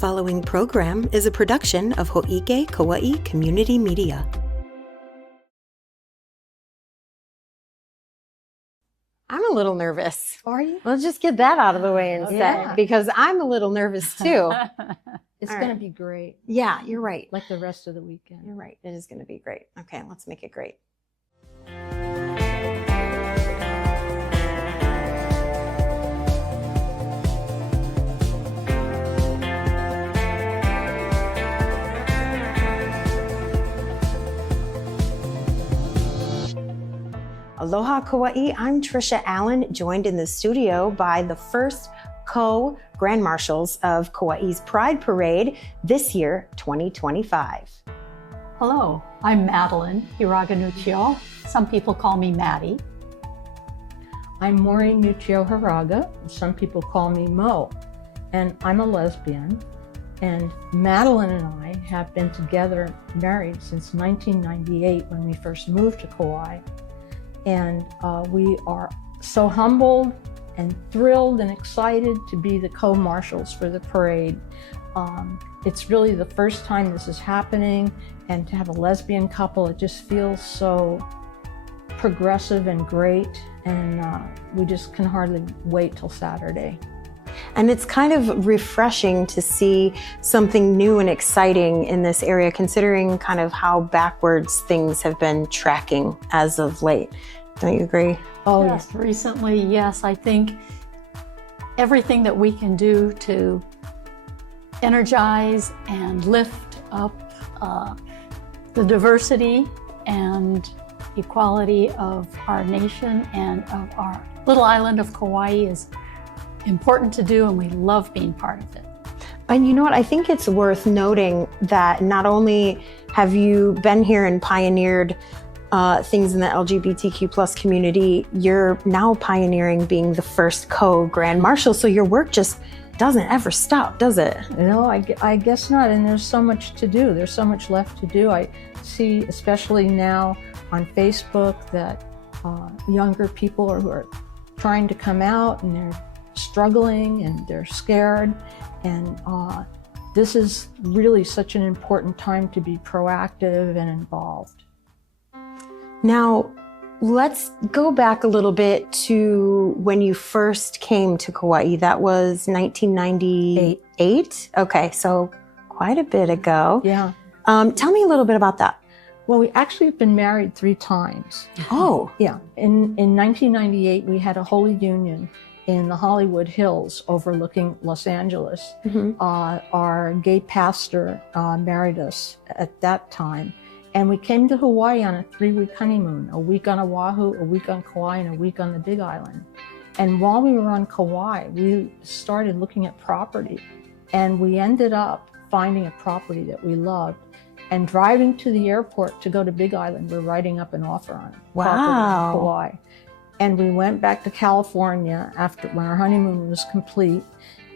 The following program is a production of Ho'ike Kauai Community Media. I'm a little nervous. Are you? Let's just get that out of the way instead, Yeah. because I'm a little nervous too. It's All going right. to be great, Yeah, you're right. like the rest of the weekend. You're right. It is going to be great. Okay, let's make it great. Aloha Kauai, I'm Trisha Allen, joined in the studio by the first Grand Marshals of Kauai's Pride Parade this year, 2025. Hello, I'm Madeline Hiraganuchio. Some people call me Maddie. I'm Maureen Nuccio Haraga. Some people call me Mo, and I'm a lesbian. And Madeline and I have been together, married since 1998 when we first moved to Kauai. And we are so humbled and thrilled and excited to be the co-marshals for the parade. It's really the first time this is happening, and to have a lesbian couple, it just feels so progressive and great, and we just can hardly wait till Saturday. And it's kind of refreshing to see something new and exciting in this area, considering kind of how backwards things have been tracking as of late. Don't you agree? Oh, Yes, recently, yes, I think everything that we can do to energize and lift up the diversity and equality of our nation and of our little island of Kauai is important to do, and we love being part of it. And you know what? I think it's worth noting that not only have you been here and pioneered things in the LGBTQ plus community, you're now pioneering being the first Grand Marshal. So your work just doesn't ever stop, does it? No, I guess not. And there's so much to do. There's so much left to do. I see, especially now on Facebook, that younger people who are trying to come out, and they're struggling and they're scared. And this is really such an important time to be proactive and involved. Now, let's go back a little bit to when you first came to Kauai. That was 1998? Okay, so quite a bit ago. Yeah. Tell me a little bit about that. Well, we actually have been married 3 times. Oh. Yeah. In 1998, we had a holy union in the Hollywood Hills overlooking Los Angeles. Mm-hmm. Our gay pastor married us at that time. And we came to Hawaii on a 3-week honeymoon, a week on Oahu, a week on Kauai, and a week on the Big Island. And while we were on Kauai, we started looking at property, and we ended up finding a property that we loved. And driving to the airport to go to Big Island, we're writing up an offer on it. Property in Kauai. And we went back to California when our honeymoon was complete,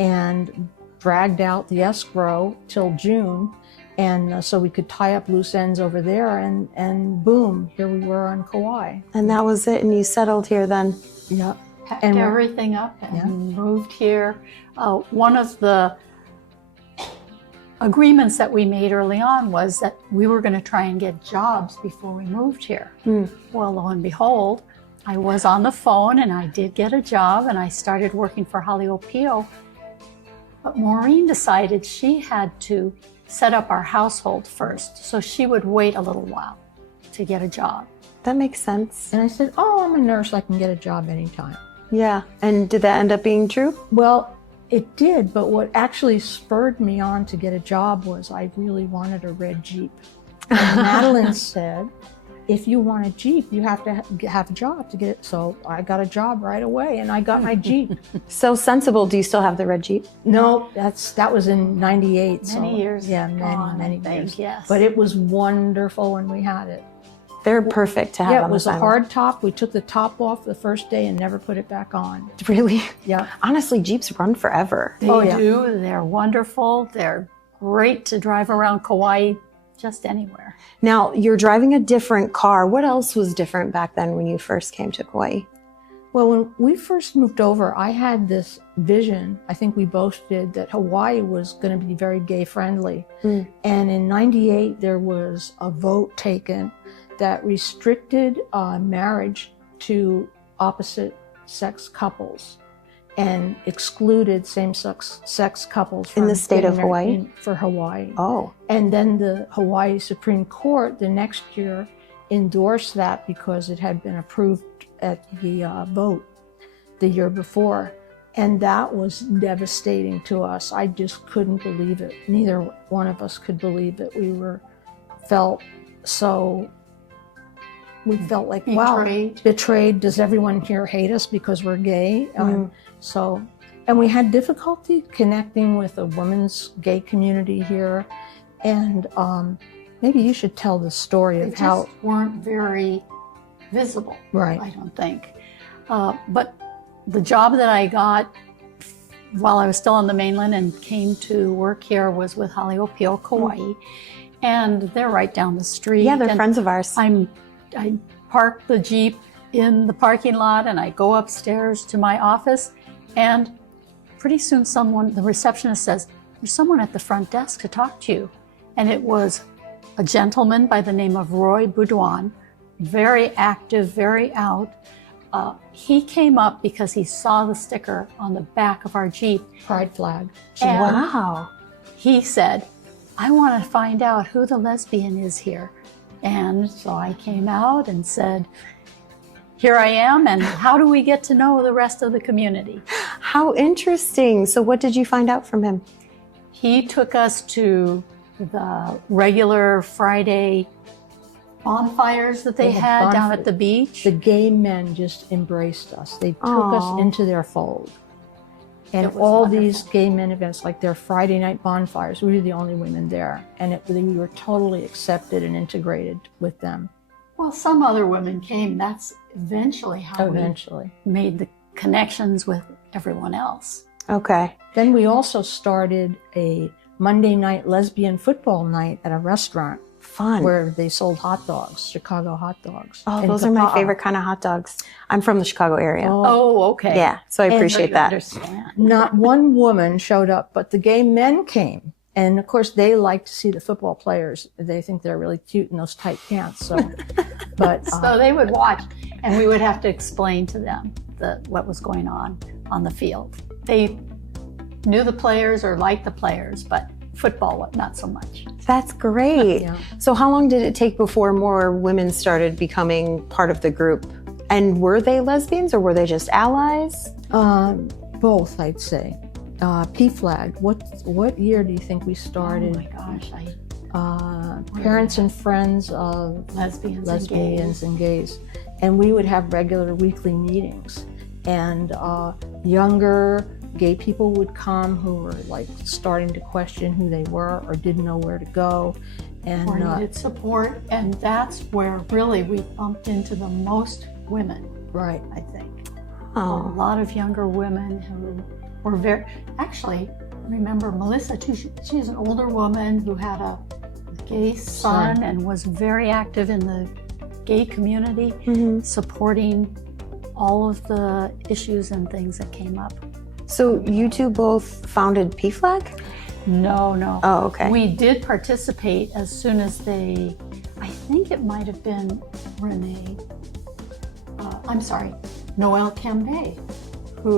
and dragged out the escrow till June. And so we could tie up loose ends over there, and boom, here we were on Kauai. And that was it, and you settled here then? Yep. Packed And everything up and Yeah. moved here. One of the agreements that we made early on was that we were going to try and get jobs before we moved here. Well, lo and behold, I was on the phone and I did get a job, and I started working for Haleopio. But Maureen decided she had to set up our household first, so she would wait a little while to get a job. That makes sense. And I said, oh, I'm a nurse, I can get a job anytime. Yeah. And did that end up being true? Well, it did, but what actually spurred me on to get a job was I really wanted a red Jeep. And Madeline said, if you want a Jeep, you have to have a job to get it. So I got a job right away, and I got my Jeep. So sensible. Do you still have the red Jeep? No, that was in 98. Many years Yeah, gone, many I think, years. yes. But it was wonderful when we had it. They're perfect to have Yeah, on it was the a island. hard top. We took the top off the first day and never put it back on. Really? Yeah. Honestly, Jeeps run forever. They do. They're wonderful. They're great to drive around Kauai, just anywhere. Now, you're driving a different car. What else was different back then when you first came to Kauai? Well, when we first moved over, I had this vision, I think we both did, that Hawaii was going to be very gay friendly. And in '98, there was a vote taken that restricted marriage to opposite sex couples and excluded same-sex couples from In the state of getting Hawaii? married for Hawaii. Oh, And then the Hawaii Supreme Court the next year endorsed that because it had been approved at the vote the year before. And that was devastating to us. I just couldn't believe it. Neither one of us could believe it. We felt like, wow, betrayed. Does everyone here hate us because we're gay? And we had difficulty connecting with a women's gay community here. And maybe you should tell the story of how Just weren't very visible. Right. I don't think. But the job that I got while I was still on the mainland and came to work here was with Haleopio, Kauai. And they're right down the street. yeah, they're and friends of ours. I park the Jeep in the parking lot and I go upstairs to my office, and pretty soon the receptionist says, "There's someone at the front desk to talk to you." And it was a gentleman by the name of Roy Boudouin, very active, very out. He came up because he saw the sticker on the back of our Jeep. pride flag. And Wow. he said, "I want to find out who the lesbian is here." And so I came out and said, "Here I am, and how do we get to know the rest of the community?" How interesting. So what did you find out from him? He took us to the regular Friday bonfires that they They had had down bonfire- at the beach. The gay men just embraced us. They took Aw. us into their fold. And It was all wonderful. these gay men events, like their Friday night bonfires, we were the only women there. And we were totally accepted and integrated with them Well, some other women came. That's eventually how eventually. we made the connections with everyone else. Okay. Then we also started a Monday night lesbian football night at a restaurant Fun. where they sold hot dogs, Chicago hot dogs. Oh, in those are my Kaua. favorite kind of hot dogs. I'm from the Chicago area. Oh, okay. Yeah, so I And- appreciate You that. understand. Not one woman showed up, but the gay men came. And of course, they like to see the football players. They think they're really cute in those tight pants. So, but So they would watch, and we would have to explain to them what was going on the field. They knew the players or liked the players, but football, not so much. That's great. Yeah. So how long did it take before more women started becoming part of the group? And were they lesbians or were they just allies? Both, I'd say. PFLAG. What year do you think we Oh started? my gosh, Parents and friends of lesbians and gays. And we would have regular weekly meetings. And younger gay people would come who were like starting to question who they were or didn't know where to go. And or needed support, and that's where really we bumped into the most women, right. I think. A Oh, lot of younger women who were actually, remember Melissa too, she's an older woman who had a gay son and was very active in the gay community, supporting all of the issues and things that came up. so you two both founded PFLAG? No. Oh, okay. We did participate as soon as I think it might have been Noelle Cambay,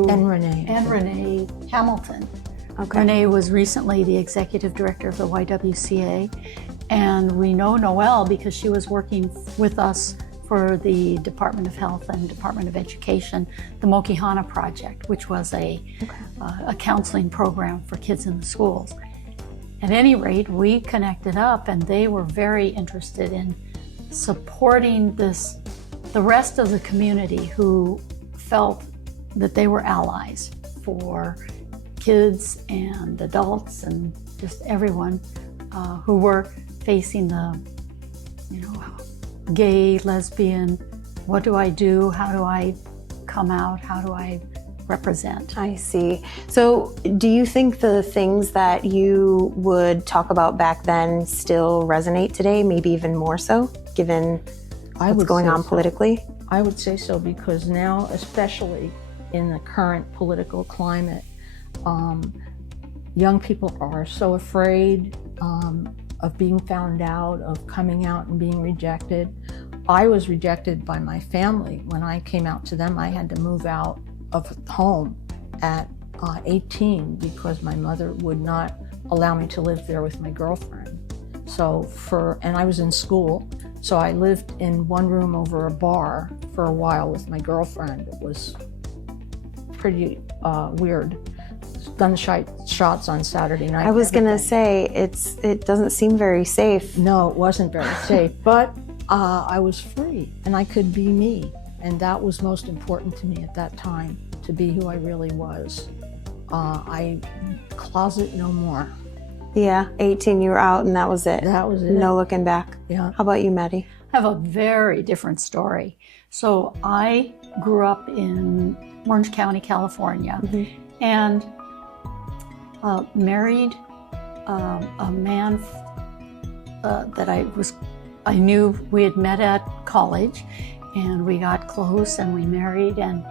And Renee. and Renee Hamilton. Okay. Renee was recently the executive director of the YWCA, and we know Noelle because she was working with us for the Department of Health and Department of Education, the Mokihana Project, which was a counseling program for kids in the schools. At any rate, we connected up, and they were very interested in supporting the rest of the community who felt that they were allies for kids and adults and just everyone who were facing the, gay, lesbian, what do I do? How do I come out? How do I represent? I see. So do you think the things that you would talk about back then still resonate today, maybe even more so, given what's going on politically? I would say so, because now, especially in the current political climate, young people are so afraid of being found out, of coming out and being rejected. I was rejected by my family. When I came out to them, I had to move out of home at 18 because my mother would not allow me to live there with my girlfriend. And I was in school, so I lived in one room over a bar for a while with my girlfriend. It was pretty weird. Gunshots on Saturday night. I was going to say, it doesn't seem very safe. No, it wasn't very safe, but I was free and I could be me. And that was most important to me at that time, to be who I really was. I closet no more. Yeah, 18, you were out and that was it. That was it. No looking back. Yeah. How about you, Maddie? I have a very different story. So I grew up in Orange County, California, and married a man that I knew. We had met at college, and we got close and we married, and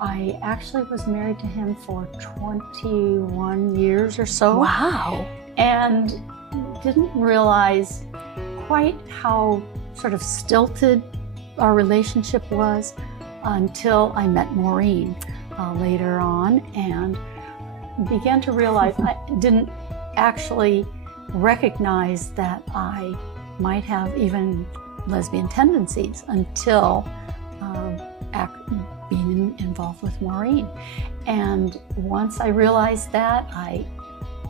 I actually was married to him for 21 years or so. Wow. And didn't realize quite how sort of stilted our relationship was until I met Maureen later on, and began to realize I didn't actually recognize that I might have even lesbian tendencies until being involved with Maureen. And once I realized that,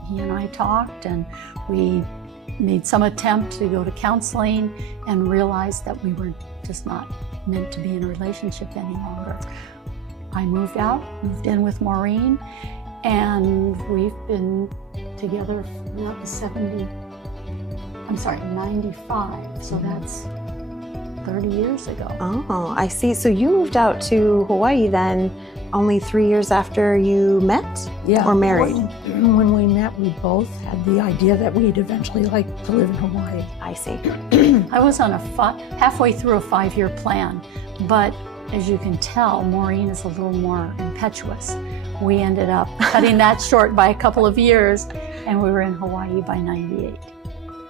he and I talked, and we made some attempt to go to counseling and realized that we were just not meant to be in a relationship any longer. I moved in with Maureen, and we've been together for 95, so that's 30 years ago. Oh, I see. So you moved out to Hawaii then only 3 years after you met? Yeah. Or married? When we met, we both had the idea that we'd eventually like to live in Hawaii. I see. I was on halfway through a 5-year plan, but as you can tell, Maureen is a little more impetuous. We ended up cutting that short by a couple of years, and we were in Hawaii by 98.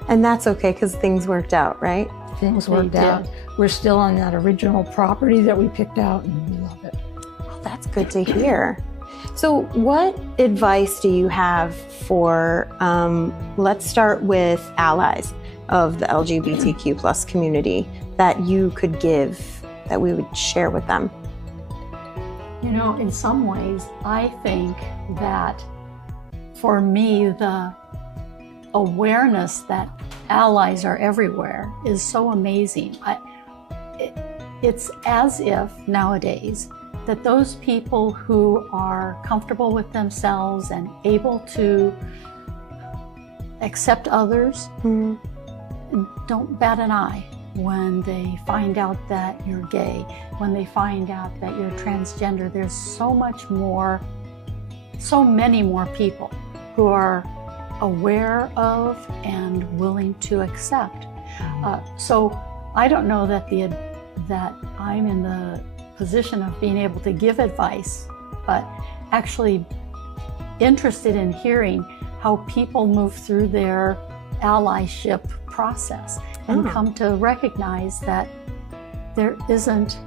And that's okay because things worked out, right? Things worked out. We're still on that original property that we picked out, and we love it. Well, that's good to hear. So what advice do you have for, let's start with allies of the LGBTQ plus community that you could give, that we would share with them? You know, in some ways, I think that for me, the awareness that allies are everywhere is so amazing. It's as if nowadays that those people who are comfortable with themselves and able to accept others don't bat an eye when they find out that you're gay, when they find out that you're transgender. There's so many more people who are aware of and willing to accept. So I don't know that I'm in the position of being able to give advice, but actually interested in hearing how people move through their allyship process and come to recognize that there isn't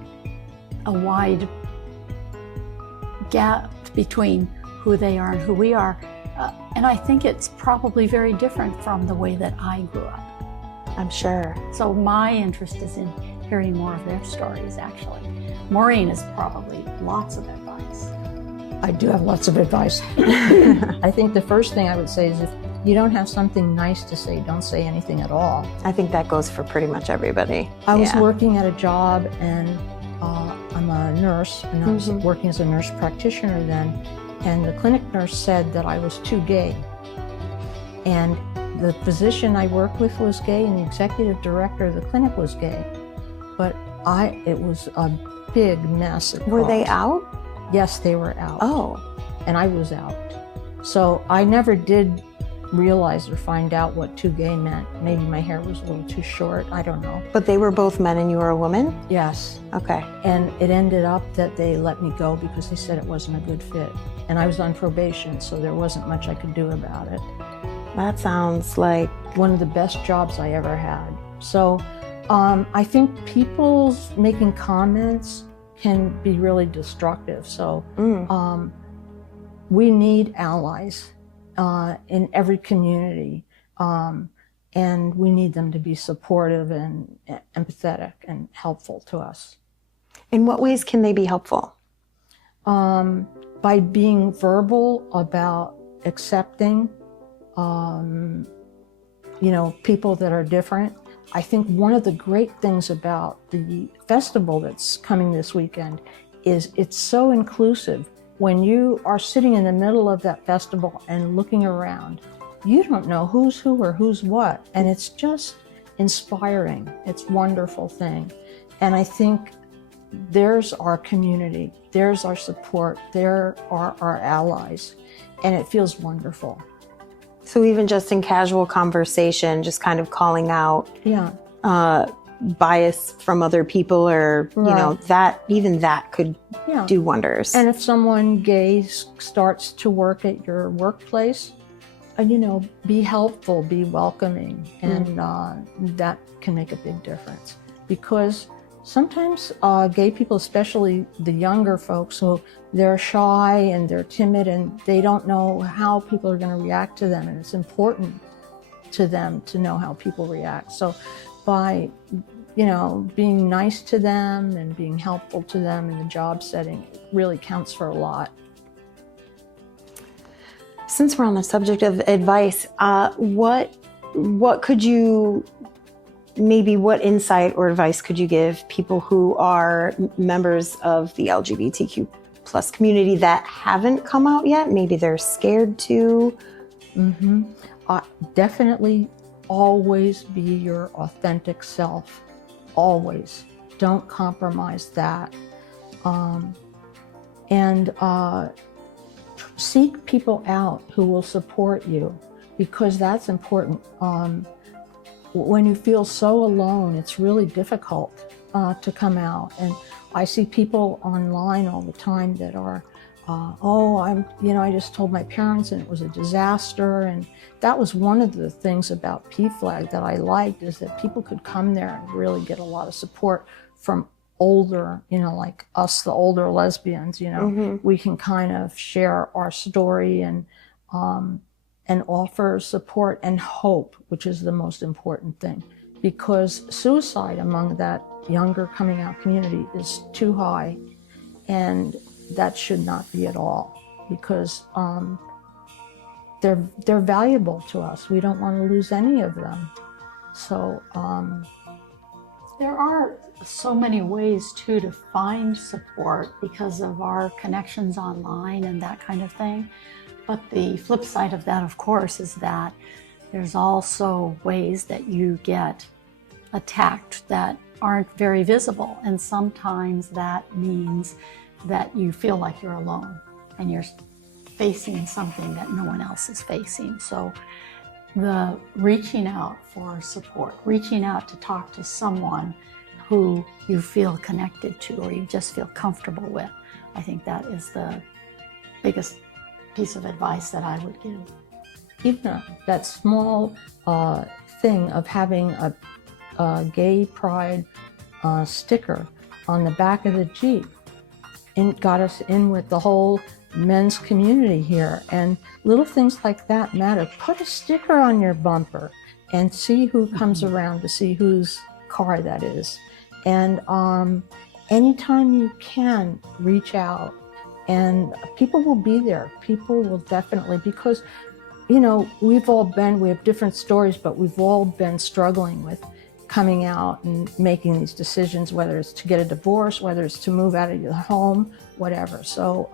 a wide gap between who they are and who we are. And I think it's probably very different from the way that I grew up. I'm sure. So my interest is in hearing more of their stories, actually. Maureen has probably lots of advice. I do have lots of advice. I think the first thing I would say is if you don't have something nice to say, don't say anything at all. I think that goes for pretty much everybody. I was working at a job, and I'm a nurse, and I was working as a nurse practitioner then, and the clinic nurse said that I was too gay. And the physician I worked with was gay, and the executive director of the clinic was gay. But it was a big mess. Were they out? Yes, they were out. Oh. And I was out. So I never did realize or find out what too gay meant. Maybe my hair was a little too short, I don't know. But they were both men and you were a woman? Yes. Okay. And it ended up that they let me go because they said it wasn't a good fit. And I was on probation, so there wasn't much I could do about it. That sounds like one of the best jobs I ever had. So I think people's making comments can be really destructive. So we need allies in every community, and we need them to be supportive and empathetic and helpful to us. In what ways can they be helpful? By being verbal about accepting, people that are different. I think one of the great things about the festival that's coming this weekend is it's so inclusive. When you are sitting in the middle of that festival and looking around, you don't know who's who or who's what, and it's just inspiring. It's a wonderful thing. And I think there's our community, there's our support, there are our allies, and it feels wonderful. So even just in casual conversation, just kind of calling out bias from other people, or that could do wonders. And if someone gay starts to work at your workplace, be helpful, be welcoming, and that can make a big difference. Because sometimes gay people, especially the younger folks, they're shy and they're timid and they don't know how people are going to react to them, and it's important to them to know how people react. So by being nice to them and being helpful to them in the job setting, it really counts for a lot. Since we're on the subject of advice, what insight or advice could you give people who are members of the LGBTQ plus community that haven't come out yet? Maybe they're scared to. Definitely always be your authentic self. Always. Don't compromise that. And seek people out who will support you, because that's important. When you feel so alone, it's really difficult to come out. And I see people online all the time that are, I just told my parents and it was a disaster. And that was one of the things about PFLAG that I liked, is that people could come there and really get a lot of support from older, like us, the older lesbians, we can kind of share our story and offer support and hope, which is the most important thing, because suicide among that younger coming out community is too high, and that should not be at all, because they're valuable to us. We don't want to lose any of them. So there are so many ways too to find support because of our connections online and that kind of thing. But the flip side of that, of course, is that there's also ways that you get attacked that aren't very visible. And sometimes that means that you feel like you're alone and you're facing something that no one else is facing. So the reaching out for support, reaching out to talk to someone who you feel connected to or you just feel comfortable with, I think that is the biggest piece of advice that I would give. Even that small thing of having a gay pride sticker on the back of the Jeep got us in with the whole men's community here. And little things like that matter. Put a sticker on your bumper and see who comes around to see whose car that is. And anytime you can, reach out. And people will be there. People will definitely, because, we have different stories, but we've all been struggling with coming out and making these decisions, whether it's to get a divorce, whether it's to move out of your home, whatever. So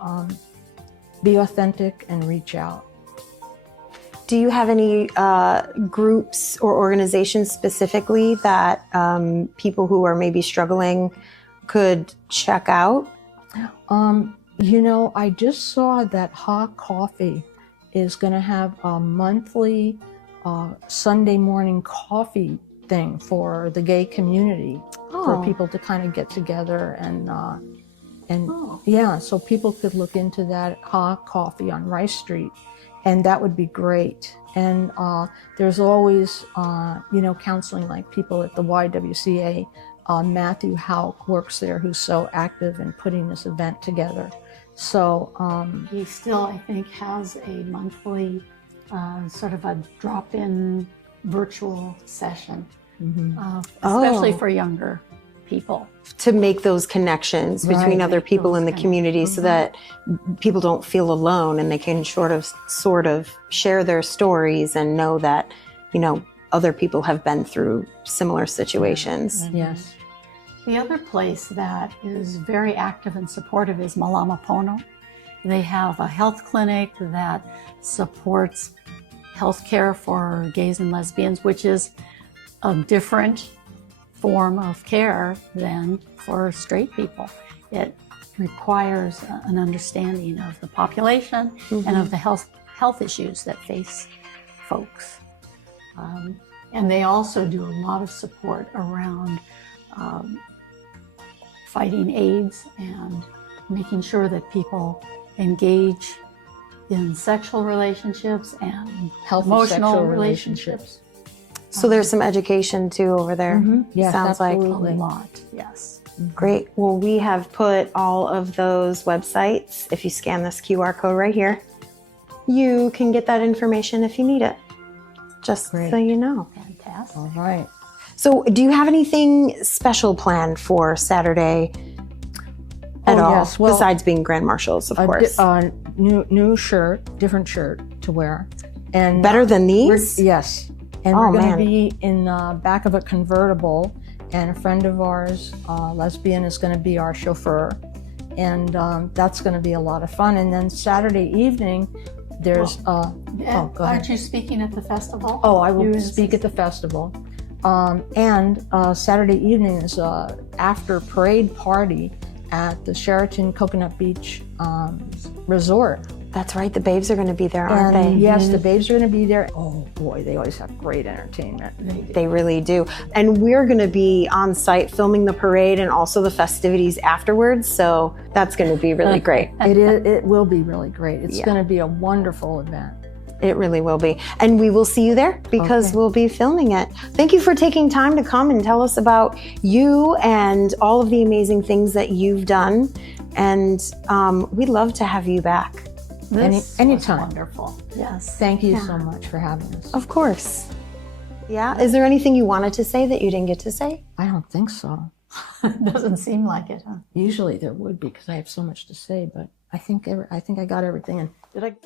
be authentic and reach out. Do you have any groups or organizations specifically that people who are maybe struggling could check out? I just saw that hot coffee is going to have a monthly Sunday morning coffee thing for the gay community, for people to kind of get together and yeah, so people could look into that coffee on Rice Street, and that would be great. And there's always, counseling, like people at the YWCA. Matthew Hauk works there, who's so active in putting this event together. So he still, I think, has a monthly sort of a drop-in virtual session, especially for younger people. To make those connections between other people in the community so that people don't feel alone and they can sort of share their stories and know that, other people have been through similar situations. Yes. The other place that is very active and supportive is Malama Pono. They have a health clinic that supports health care for gays and lesbians, which is a different form of care than for straight people. It requires an understanding of the population and of the health issues that face folks. And they also do a lot of support around fighting AIDS and making sure that people engage in sexual relationships and emotional sexual relationships. So there's some education too over there. Yes, sounds absolutely. A lot, yes. Great. Well, we have put all of those websites. If you scan this QR code right here, you can get that information if you need it. Just so you know. Fantastic. All right. So do you have anything special planned for Saturday at all? Yes. Well, besides being Grand Marshals, of course. New shirt, different shirt to wear. And Better than these? Yes. And Oh, we're going to man. be in the back of a convertible, and a friend of ours, lesbian, is going to be our chauffeur. And that's going to be a lot of fun. And then Saturday evening, there's... go ahead. Aren't you speaking at the festival? Oh, I will speak at the festival. And Saturday evening is a after parade party at the Sheraton Coconut Beach Resort. That's right. The babes are going to be there, aren't And they? yes, the babes are going to be there. Oh boy, they always have great entertainment. They really do. And we're going to be on site filming the parade and also the festivities afterwards. So that's going to be really great. It will be really great. It's Yeah. going to be a wonderful event. It really will be. And we will see you there because we'll be filming it. Thank you for taking time to come and tell us about you and all of the amazing things that you've done. And we'd love to have you back. Anytime. Wonderful. Yes. Thank you so much for having us. Of course. Yeah. Is there anything you wanted to say that you didn't get to say? I don't think so. Doesn't seem like it, huh? Usually there would be because I have so much to say, but I think I got everything in. Did I?